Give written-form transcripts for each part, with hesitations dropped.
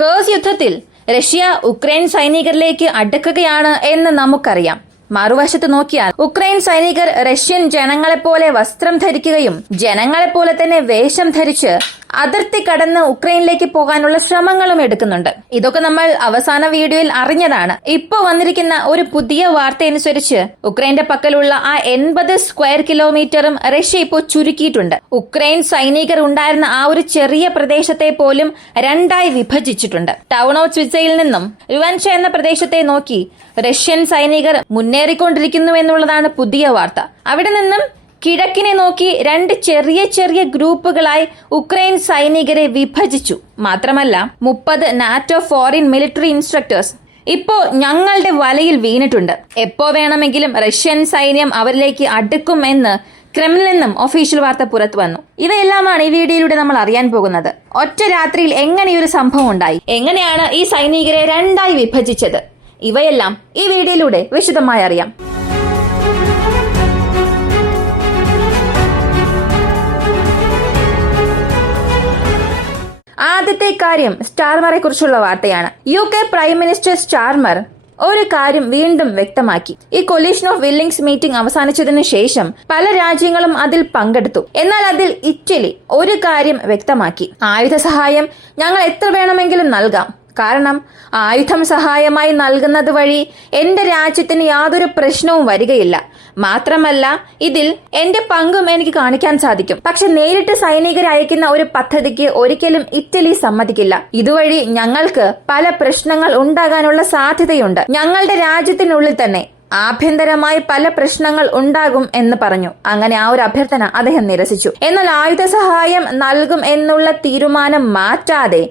Curse യുദ്ധത്തിൽ Russia Ukraine സൈനികരിലേക്ക് അടുക്കുകയാണ് എന്ന് നമുക്കറിയാം. മറുവശത്ത് നോക്കിയാൽ ഉക്രൈൻ സൈനികർ റഷ്യൻ ജനങ്ങളെപ്പോലെ വസ്ത്രം ധരിക്കുകയും ജനങ്ങളെപ്പോലെ തന്നെ വേഷം ധരിച്ച് അതിർത്തി കടന്ന് ഉക്രൈനിലേക്ക് പോകാനുള്ള ശ്രമങ്ങളും എടുക്കുന്നുണ്ട്. ഇതൊക്കെ നമ്മൾ അവസാന വീഡിയോയിൽ അറിഞ്ഞതാണ്. ഇപ്പോ വന്നിരിക്കുന്ന ഒരു പുതിയ വാർത്ത അനുസരിച്ച് ഉക്രൈന്റെ പക്കലുള്ള ആ 80 സ്ക്വയർ കിലോമീറ്ററും റഷ്യ ഇപ്പോൾ ചുരുക്കിയിട്ടുണ്ട്. ഉക്രൈൻ സൈനികർ ഉണ്ടായിരുന്ന ആ ഒരു ചെറിയ പ്രദേശത്തെ പോലും രണ്ടായി വിഭജിച്ചിട്ടുണ്ട്. ടൗൺ ഓഫ് സ്വിറ്റ്സയിൽ നിന്നും ലുവൻഷ എന്ന പ്രദേശത്തെ നോക്കി റഷ്യൻ സൈനികർ മുന്നേറിക്കൊണ്ടിരിക്കുന്നു എന്നുള്ളതാണ് പുതിയ വാർത്ത. അവിടെ നിന്നും കിഴക്കിനെ നോക്കി രണ്ട് ചെറിയ ചെറിയ ഗ്രൂപ്പുകളായി ഉക്രൈൻ സൈനികരെ വിഭജിച്ചു. മാത്രമല്ല 30 നാറ്റോ ഫോറിൻ മിലിറ്ററി ഇൻസ്ട്രക്ടേഴ്സ് ഇപ്പോ ഞങ്ങളുടെ വലയിൽ വീണിട്ടുണ്ട്. എപ്പോ വേണമെങ്കിലും റഷ്യൻ സൈന്യം അവരിലേക്ക് അടുക്കും എന്ന് ക്രെംലിനിൽ നിന്നും ഒഫീഷ്യൽ വാർത്ത പുറത്തു വന്നു. ഇവയെല്ലാമാണ് ഈ വീഡിയോയിലൂടെ നമ്മൾ അറിയാൻ പോകുന്നത്. ഒറ്റ രാത്രിയിൽ എങ്ങനെയൊരു സംഭവം ഉണ്ടായി, എങ്ങനെയാണ് ഈ സൈനികരെ രണ്ടായി വിഭജിച്ചത്, ഇവയെല്ലാം ഈ വീഡിയോയിലൂടെ വിശദമായി അറിയാം. ആദ്യത്തെ കാര്യം സ്റ്റാർമറെ കുറിച്ചുള്ള വാർത്തയാണ്. UK പ്രൈം മിനിസ്റ്റർ സ്റ്റാർമർ ഒരു കാര്യം വീണ്ടും വ്യക്തമാക്കി. ഈ കൊലീഷൻ ഓഫ് വില്ലിംഗ്സ് മീറ്റിംഗ് അവസാനിച്ചതിനു ശേഷം പല രാജ്യങ്ങളും അതിൽ പങ്കെടുത്തു. എന്നാൽ അതിൽ ഇറ്റലി ഒരു കാര്യം വ്യക്തമാക്കി: ആയുധ സഹായം ഞങ്ങൾ എത്ര വേണമെങ്കിലും നൽകാം. കാരണം ആയുധം സഹായമായി നൽകുന്നത് വഴി എന്റെ രാജ്യത്തിന് യാതൊരു പ്രശ്നവും വരികയില്ല. മാത്രമല്ല ഇതിൽ എന്റെ പങ്കും എനിക്ക് കാണിക്കാൻ സാധിക്കും. പക്ഷെ നേരിട്ട് സൈനികരെ അയക്കുന്ന ഒരു പദ്ധതിക്ക് ഒരിക്കലും ഇറ്റലി സമ്മതിക്കില്ല. ഇതുവഴി ഞങ്ങൾക്ക് പല പ്രശ്നങ്ങൾ ഉണ്ടാകാനുള്ള സാധ്യതയുണ്ട്. ഞങ്ങളുടെ രാജ്യത്തിനുള്ളിൽ തന്നെ ആഭ്യന്തരമായി പല പ്രശ്നങ്ങൾ ഉണ്ടാകും എന്ന് പറഞ്ഞു. അങ്ങനെ ആ ഒരു അഭ്യർത്ഥന അദ്ദേഹം നിരസിച്ചു. എന്നാൽ ആയുധ സഹായം നൽകും എന്നുള്ള തീരുമാനം മാറ്റാതെ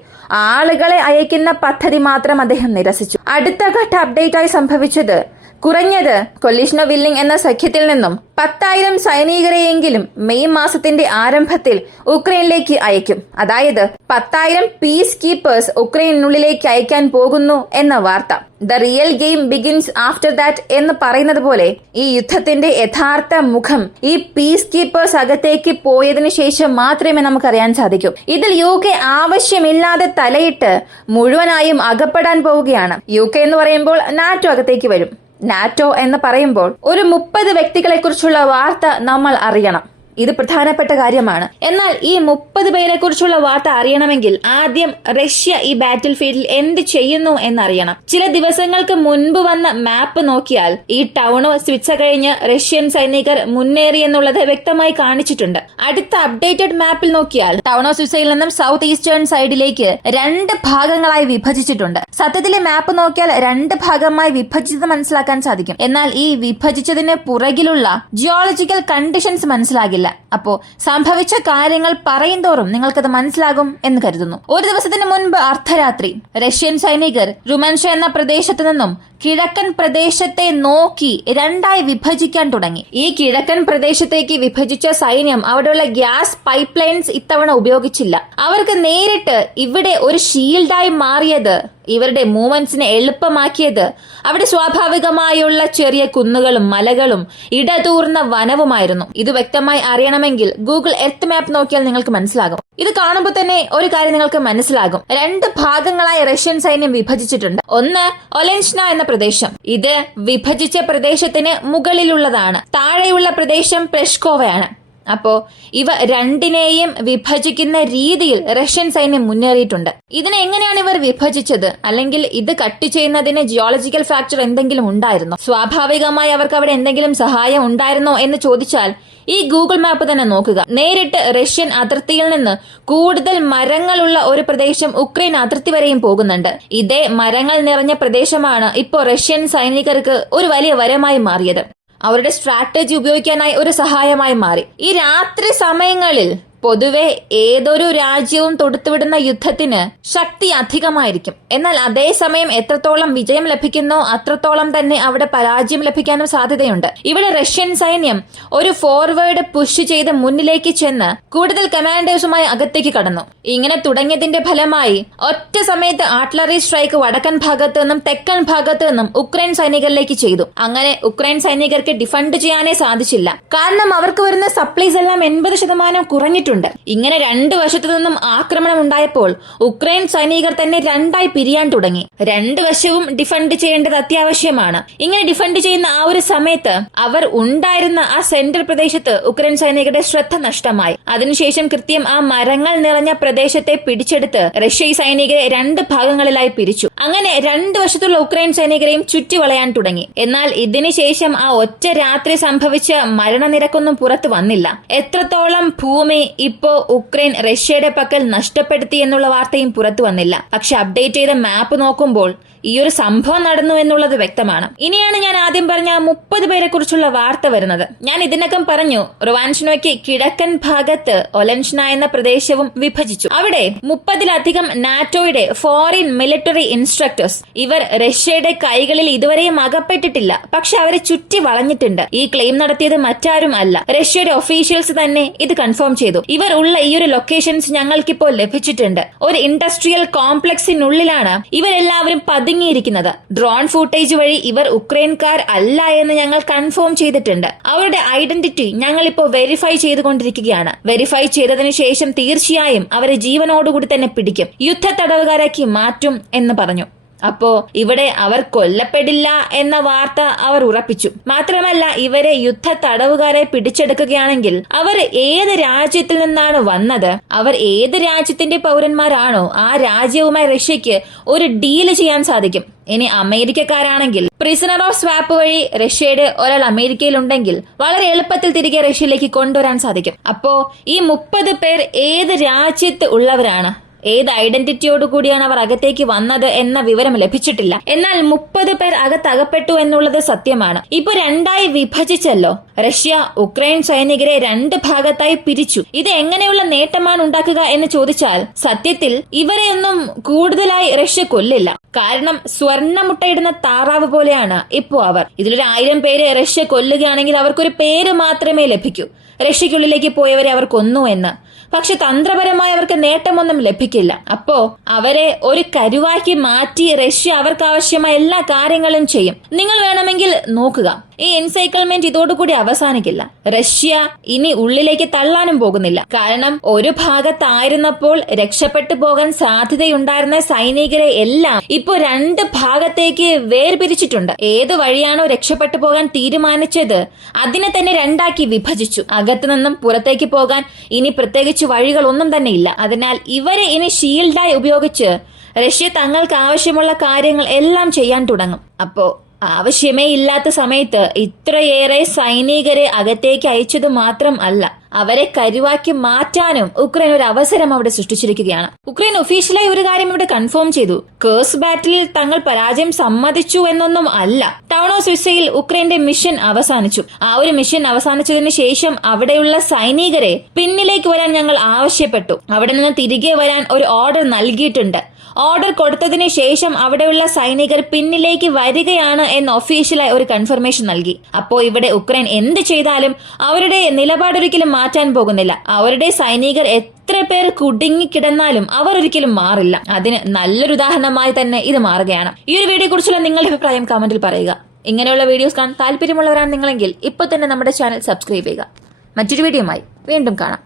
ആളുകളെ അയക്കുന്ന പദ്ധതി മാത്രം അദ്ദേഹം നിരസിച്ചു. അടുത്ത ഘട്ട അപ്ഡേറ്റ് ആയി സംഭവിച്ചത് കുറഞ്ഞത് കൊലീഷൻ ഓഫ് വില്ലിംഗ് എന്ന സഖ്യത്തിൽ നിന്നും 10,000 സൈനികരെയെങ്കിലും മെയ് മാസത്തിന്റെ ആരംഭത്തിൽ ഉക്രൈനിലേക്ക് അയക്കും. അതായത് 10,000 പീസ് കീപ്പേഴ്സ് ഉക്രൈനുള്ളിലേക്ക് അയക്കാൻ പോകുന്നു എന്ന വാർത്ത. The real game begins after that എന്ന് പറയുന്നത് പോലെ ഈ യുദ്ധത്തിന്റെ യഥാർത്ഥ മുഖം ഈ പീസ് കീപ്പേഴ്സ് അകത്തേക്ക് പോയതിനു ശേഷം മാത്രമേ നമുക്കറിയാൻ സാധിക്കൂ. ഇതിൽ UK ആവശ്യമില്ലാതെ തലയിട്ട് മുഴുവനായും അകപ്പെടാൻ പോവുകയാണ്. UK എന്ന് പറയുമ്പോൾ നാറ്റോ അകത്തേക്ക് വരും. നാറ്റോ എന്ന് പറയുമ്പോൾ ഒരു 30 വ്യക്തികളെ കുറിച്ചുള്ള വാർത്ത നമ്മൾ അറിയണം. ഇത് പ്രധാനപ്പെട്ട കാര്യമാണ്. എന്നാൽ ഈ 30 പേരെ കുറിച്ചുള്ള വാർത്ത അറിയണമെങ്കിൽ ആദ്യം റഷ്യ ഈ ബാറ്റിൽ ഫീൽഡിൽ എന്ത് ചെയ്യുന്നു എന്നറിയണം. ചില ദിവസങ്ങൾക്ക് മുൻപ് വന്ന മാപ്പ് നോക്കിയാൽ ഈ ടൗൺ ഓഫ് സ്വിറ്റ്സ കഴിഞ്ഞ് റഷ്യൻ സൈനികർ മുന്നേറി എന്നുള്ളത് വ്യക്തമായി കാണിച്ചിട്ടുണ്ട്. അടുത്ത അപ്ഡേറ്റഡ് മാപ്പിൽ നോക്കിയാൽ ടൗൺ ഓഫ് സ്വിറ്റ്സയിൽ നിന്നും സൗത്ത് ഈസ്റ്റേൺ സൈഡിലേക്ക് 2 ഭാഗങ്ങളായി വിഭജിച്ചിട്ടുണ്ട്. സത്യത്തിലെ മാപ്പ് നോക്കിയാൽ 2 ഭാഗമായി വിഭജിച്ചത് മനസ്സിലാക്കാൻ സാധിക്കും. എന്നാൽ ഈ വിഭജിച്ചതിന് പുറകിലുള്ള ജിയോളജിക്കൽ കണ്ടീഷൻസ് മനസ്സിലാകില്ല. അപ്പോ സംഭവിച്ച കാര്യങ്ങൾ പറയുന്തോറും നിങ്ങൾക്കത് മനസ്സിലാകും എന്ന് കരുതുന്നു. ഒരു ദിവസത്തിന് മുൻപ് അർദ്ധരാത്രി റഷ്യൻ സൈനികർ റുമൻഷ എന്ന പ്രദേശത്ത് നിന്നും കിഴക്കൻ പ്രദേശത്തെ നോക്കി രണ്ടായി വിഭജിക്കാൻ തുടങ്ങി. ഈ കിഴക്കൻ പ്രദേശത്തേക്ക് വിഭജിച്ച സൈന്യം അവിടെയുള്ള ഗ്യാസ് പൈപ്പ് ലൈൻസ് ഇത്തവണ ഉപയോഗിച്ചില്ല. അവർക്ക് നേരിട്ട് ഇവിടെ ഒരു ഷീൽഡായി മാറിയത്, ഇവരുടെ മൂവ്മെന്റ്സിനെ എളുപ്പമാക്കിയത് അവിടെ സ്വാഭാവികമായുള്ള ചെറിയ കുന്നുകളും മലകളും ഇടതൂർന്ന വനവുമായിരുന്നു. ഇത് വ്യക്തമായി അറിയണമെങ്കിൽ ഗൂഗിൾ എർത്ത് മാപ്പ് നോക്കിയാൽ നിങ്ങൾക്ക് മനസ്സിലാകും. ഇത് കാണുമ്പോൾ തന്നെ ഒരു കാര്യം നിങ്ങൾക്ക് മനസ്സിലാകും. 2 ഭാഗങ്ങളായി റഷ്യൻ സൈന്യം വിഭജിച്ചിട്ടുണ്ട്. ഒന്ന് ഒലെൻഷ്ന എന്ന പ്രദേശം. ഇത് വിഭജിച്ച പ്രദേശത്തിന് മുകളിലുള്ളതാണ്. താഴെയുള്ള പ്രദേശം പ്ലെഷ്കോവയാണ്. അപ്പോ ഇവ രണ്ടിനെയും വിഭജിക്കുന്ന രീതിയിൽ റഷ്യൻ സൈന്യം മുന്നേറിയിട്ടുണ്ട്. ഇതിനെ എങ്ങനെയാണ് ഇവർ വിഭജിച്ചത്? അല്ലെങ്കിൽ ഇത് കട്ട് ചെയ്യുന്നതിന് ജിയോളജിക്കൽ ഫാക്ടർ എന്തെങ്കിലും ഉണ്ടായിരുന്നോ? സ്വാഭാവികമായി അവർക്ക് അവിടെ എന്തെങ്കിലും സഹായം ഉണ്ടായിരുന്നോ എന്ന് ചോദിച്ചാൽ ഈ ഗൂഗിൾ മാപ്പ് തന്നെ നോക്കുക. നേരിട്ട് റഷ്യൻ അതിർത്തിയിൽ നിന്ന് കൂടുതൽ മരങ്ങളുള്ള ഒരു പ്രദേശം ഉക്രൈൻ അതിർത്തി വരെയും പോകുന്നുണ്ട്. ഇതേ മരങ്ങൾ നിറഞ്ഞ പ്രദേശമാണ് ഇപ്പോൾ റഷ്യൻ സൈനികർക്ക് ഒരു വലിയ വരമായി മാറിയത്. അവരുടെ സ്ട്രാറ്റജി ഉപയോഗിക്കാനായി ഒരു സഹായമായി മാറി. ഈ രാത്രി സമയങ്ങളിൽ പൊതുവെ ഏതൊരു രാജ്യവും തൊടുത്തുവിടുന്ന യുദ്ധത്തിന് ശക്തി അധികമായിരിക്കും. എന്നാൽ അതേസമയം എത്രത്തോളം വിജയം ലഭിക്കുന്നോ അത്രത്തോളം തന്നെ അവിടെ പരാജയം ലഭിക്കാനും സാധ്യതയുണ്ട്. ഇവിടെ റഷ്യൻ സൈന്യം ഒരു ഫോർവേഡ് പുഷ് ചെയ്ത് മുന്നിലേക്ക് ചെന്ന് കൂടുതൽ കമാൻഡേഴ്സുമായി അകത്തേക്ക് കടന്നു. ഇങ്ങനെ തുടങ്ങിയതിന്റെ ഫലമായി ഒറ്റ സമയത്ത് ആർട്ടിലറി സ്ട്രൈക്ക് വടക്കൻ ഭാഗത്ത് നിന്നും തെക്കൻ ഭാഗത്ത് നിന്നും ഉക്രൈൻ സൈനികരിലേക്ക് ചെയ്തു. അങ്ങനെ ഉക്രൈൻ സൈനികർക്ക് ഡിഫൻഡ് ചെയ്യാനേ സാധിച്ചില്ല. കാരണം അവർക്ക് വരുന്ന സപ്ലൈസ് എല്ലാം 80% കുറഞ്ഞിട്ടുണ്ട്. പറഞ്ഞിട്ടുണ്ട്. ഇങ്ങനെ രണ്ടു വശത്തു നിന്നും ആക്രമണം ഉണ്ടായപ്പോൾ ഉക്രൈൻ സൈനികർ തന്നെ രണ്ടായി പിരിയാൻ തുടങ്ങി. രണ്ടു വശവും ഡിഫെൻഡ് ചെയ്യേണ്ടത് അത്യാവശ്യമാണ്. ഇങ്ങനെ ഡിഫെൻഡ് ചെയ്യുന്ന ആ ഒരു സമയത്ത് അവർ ഉണ്ടായിരുന്ന ആ സെന്റർ പ്രദേശത്ത് ഉക്രൈൻ സൈനികരുടെ ശ്രദ്ധ നഷ്ടമായി. അതിനുശേഷം കൃത്യം ആ മരങ്ങൾ നിറഞ്ഞ പ്രദേശത്തെ പിടിച്ചെടുത്ത് റഷ്യ സൈനികരെ രണ്ട് ഭാഗങ്ങളിലായി പിരിച്ചു. അങ്ങനെ രണ്ടു വശത്തുള്ള ഉക്രൈൻ സൈനികരെയും ചുറ്റിവളയാൻ തുടങ്ങി. എന്നാൽ ഇതിനുശേഷം ആ ഒറ്റ രാത്രി സംഭവിച്ച മരണനിരക്കൊന്നും പുറത്തു വന്നില്ല. എത്രത്തോളം ഭൂമി ഇപ്പോ ഉക്രൈൻ റഷ്യയുടെ പക്കൽ നഷ്ടപ്പെടുത്തി എന്നുള്ള വാർത്തയും പുറത്തു വന്നില്ല. പക്ഷെ അപ്ഡേറ്റ് ചെയ്ത മാപ്പ് നോക്കുമ്പോൾ ഈ ഒരു സംഭവം നടന്നു എന്നുള്ളത് വ്യക്തമാണ്. ഇനിയാണ് ഞാൻ ആദ്യം പറഞ്ഞ 30 പേരെ കുറിച്ചുള്ള വാർത്ത വരുന്നത്. ഞാൻ ഇതിനകം പറഞ്ഞു, റൊവാൻഷ്നോയ്ക്ക് കിഴക്കൻ ഭാഗത്ത് ഒലൻഷ്ന എന്ന പ്രദേശവും വിഭജിച്ചു. അവിടെ 30-ലധികം നാറ്റോയുടെ ഫോറിൻ മിലിറ്ററി ഇൻസ്ട്രക്ടേഴ്സ് ഇവർ റഷ്യയുടെ കൈകളിൽ ഇതുവരെയും അകപ്പെട്ടിട്ടില്ല. പക്ഷെ അവരെ ചുറ്റി വളഞ്ഞിട്ടുണ്ട്. ഈ ക്ലെയിം നടത്തിയത് മറ്റാരും അല്ല, റഷ്യയുടെ ഒഫീഷ്യൽസ് തന്നെ ഇത് കൺഫേം ചെയ്തു. ഇവർ ഉള്ള ഈ ഒരു ലൊക്കേഷൻസ് ഞങ്ങൾക്കിപ്പോൾ ലഭിച്ചിട്ടുണ്ട്. ഒരു ഇൻഡസ്ട്രിയൽ കോംപ്ലക്സിനുള്ളിലാണ് ഇവരെല്ലാവരും പതുങ്ങിയിരിക്കുന്നത്. ഡ്രോൺ ഫൂട്ടേജ് വഴി ഇവർ ഉക്രൈൻകാർ അല്ല എന്ന് ഞങ്ങൾ കൺഫേം ചെയ്തിട്ടുണ്ട്. അവരുടെ ഐഡന്റിറ്റി ഞങ്ങൾ ഇപ്പോൾ വെരിഫൈ ചെയ്തുകൊണ്ടിരിക്കുകയാണ്. വെരിഫൈ ചെയ്തതിനു ശേഷം തീർച്ചയായും അവരെ ജീവനോടുകൂടി തന്നെ പിടിക്കും, യുദ്ധ തടവുകാരാക്കി മാറ്റും എന്ന് പറഞ്ഞു. അപ്പോ ഇവിടെ അവർ കൊല്ലപ്പെടില്ല എന്ന വാർത്ത അവർ ഉറപ്പിച്ചു. മാത്രമല്ല, ഇവരെ യുദ്ധ തടവുകാരെ പിടിച്ചെടുക്കുകയാണെങ്കിൽ അവർ ഏത് രാജ്യത്തിൽ നിന്നാണ് വന്നത്, അവർ ഏത് രാജ്യത്തിന്റെ പൗരന്മാരാണോ ആ രാജ്യവുമായി റഷ്യക്ക് ഒരു ഡീല് ചെയ്യാൻ സാധിക്കും. ഇനി അമേരിക്കക്കാരാണെങ്കിൽ പ്രിസണർ ഓഫ് സ്വാപ്പ് വഴി റഷ്യയുടെ ഒരാൾ അമേരിക്കയിലുണ്ടെങ്കിൽ വളരെ എളുപ്പത്തിൽ തിരികെ റഷ്യയിലേക്ക് കൊണ്ടുവരാൻ സാധിക്കും. അപ്പോ ഈ 30 പേർ ഏത് രാജ്യത്ത് ഉള്ളവരാണ്, ഏത് ഐഡന്റിറ്റിയോടുകൂടിയാണ് അവർ അകത്തേക്ക് വന്നത് എന്ന വിവരം ലഭിച്ചിട്ടില്ല. എന്നാൽ 30 പേർ അകത്തകപ്പെട്ടു എന്നുള്ളത് സത്യമാണ്. ഇപ്പൊ രണ്ടായി വിഭജിച്ചല്ലോ. റഷ്യ ഉക്രൈൻ സൈനികരെ രണ്ട് ഭാഗത്തായി പിരിച്ചു. ഇത് എങ്ങനെയുള്ള നേട്ടമാണ് ഉണ്ടാക്കുക എന്ന് ചോദിച്ചാൽ സത്യത്തിൽ ഇവരെയൊന്നും കൂടുതലായി റഷ്യ കൊല്ലില്ല. കാരണം സ്വർണ്ണമുട്ടയിടുന്ന താറാവ് പോലെയാണ് ഇപ്പോ അവർ. ഇതിലൊരു 1000 പേരെ റഷ്യ കൊല്ലുകയാണെങ്കിൽ അവർക്കൊരു പേര് മാത്രമേ ലഭിക്കൂ, റഷ്യക്കുള്ളിലേക്ക് പോയവരെ അവർ കൊന്നു എന്ന്. പക്ഷെ തന്ത്രപരമായി അവർക്ക് നേട്ടമൊന്നും ലഭിക്കില്ല. അപ്പോ അവരെ ഒരു കരുവാക്കി മാറ്റി റഷ്യ അവർക്ക് ആവശ്യമായ എല്ലാ കാര്യങ്ങളും ചെയ്യും. നിങ്ങൾ വേണമെങ്കിൽ നോക്കുക, ഈ എൻസൈക്കിൾമെന്റ് ഇതോടുകൂടി അവസാനിക്കില്ല. റഷ്യ ഇനി ഉള്ളിലേക്ക് തള്ളാനും പോകുന്നില്ല. കാരണം ഒരു ഭാഗത്തായിരുന്നപ്പോൾ രക്ഷപ്പെട്ടു പോകാൻ സാധ്യതയുണ്ടായിരുന്ന സൈനികരെ എല്ലാം ഇപ്പോ രണ്ട് ഭാഗത്തേക്ക് വേർപിരിച്ചിട്ടുണ്ട്. ഏത് വഴിയാണോ രക്ഷപ്പെട്ടു പോകാൻ തീരുമാനിച്ചത് അതിനെ തന്നെ രണ്ടാക്കി വിഭജിച്ചു. അകത്തുനിന്നും പുറത്തേക്ക് പോകാൻ ഇനി പ്രത്യേകിച്ച് വഴികളൊന്നും തന്നെ ഇല്ല. അതിനാൽ ഇവരെ ഇനി ഷീൽഡായി ഉപയോഗിച്ച് റഷ്യ തങ്ങൾക്ക് ആവശ്യമുള്ള കാര്യങ്ങൾ എല്ലാം ചെയ്യാൻ തുടങ്ങും. അപ്പോ ആവശ്യമേ ഇല്ലാത്ത സമയത്ത് ഇത്രയേറെ സൈനികരെ അകത്തേക്ക് അയച്ചത് മാത്രം അല്ല, അവരെ കരുവാക്കി മാറ്റാനും ഉക്രൈൻ ഒരു അവസരം അവിടെ സൃഷ്ടിച്ചിരിക്കുകയാണ്. ഉക്രൈൻ ഒഫീഷ്യലായി ഒരു കാര്യം ഇവിടെ കൺഫേം ചെയ്തു. കേഴ്സ് ബാറ്റിലിൽ തങ്ങൾ പരാജയം സമ്മതിച്ചു എന്നൊന്നും അല്ല. ടൗൺ ഓഫ് സ്വിസയിൽ ഉക്രൈന്റെ മിഷൻ അവസാനിച്ചു. ആ ഒരു മിഷൻ അവസാനിച്ചതിന് ശേഷം അവിടെയുള്ള സൈനികരെ പിന്നിലേക്ക് വരാൻ ഞങ്ങൾ ആവശ്യപ്പെട്ടു. അവിടെ നിന്ന് തിരികെ വരാൻ ഒരു ഓർഡർ നൽകിയിട്ടുണ്ട്. ഓർഡർ കൊടുത്തതിന് ശേഷം അവിടെയുള്ള സൈനികർ പിന്നിലേക്ക് വരികയാണ് എന്ന് ഒഫീഷ്യലായി ഒരു കൺഫർമേഷൻ നൽകി. അപ്പോ ഇവിടെ ഉക്രൈൻ എന്ത് ചെയ്താലും അവരുടെ നിലപാടൊരിക്കലും മാറ്റാൻ പോകുന്നില്ല. അവരുടെ സൈനികർ എത്ര പേർ കുടുങ്ങിക്കിടന്നാലും അവർ ഒരിക്കലും മാറില്ല. അതിന് നല്ലൊരു ഉദാഹരണമായി തന്നെ ഇത് മാറുകയാണ്. ഈ ഒരു വീഡിയോയെ കുറിച്ചുള്ള നിങ്ങളുടെ അഭിപ്രായം കമന്റിൽ പറയുക. ഇങ്ങനെയുള്ള വീഡിയോസ് കാണാൻ താല്പര്യമുള്ളവരാണ് നിങ്ങളെങ്കിൽ ഇപ്പൊ തന്നെ നമ്മുടെ ചാനൽ സബ്സ്ക്രൈബ് ചെയ്യുക. മറ്റൊരു വീഡിയോയുമായി വീണ്ടും കാണാം.